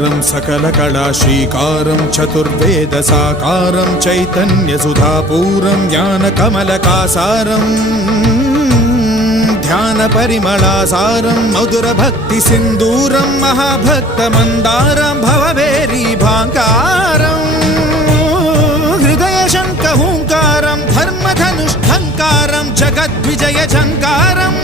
ఓంకారం సకల కళా శ్రీకారం చతుర్వేద సాకారం చైతన్య సుధాపూరం జ్ఞాన కమలకాసారం ధ్యాన పరిమళాసారం మధుర భక్తి సింధూరం మహాభక్త మందారం భవభేరీ భాంకారం హృదయ శంఖ హూంకారం ధర్మధనుష్ఠంకారం జగద్విజయ ఝంకారం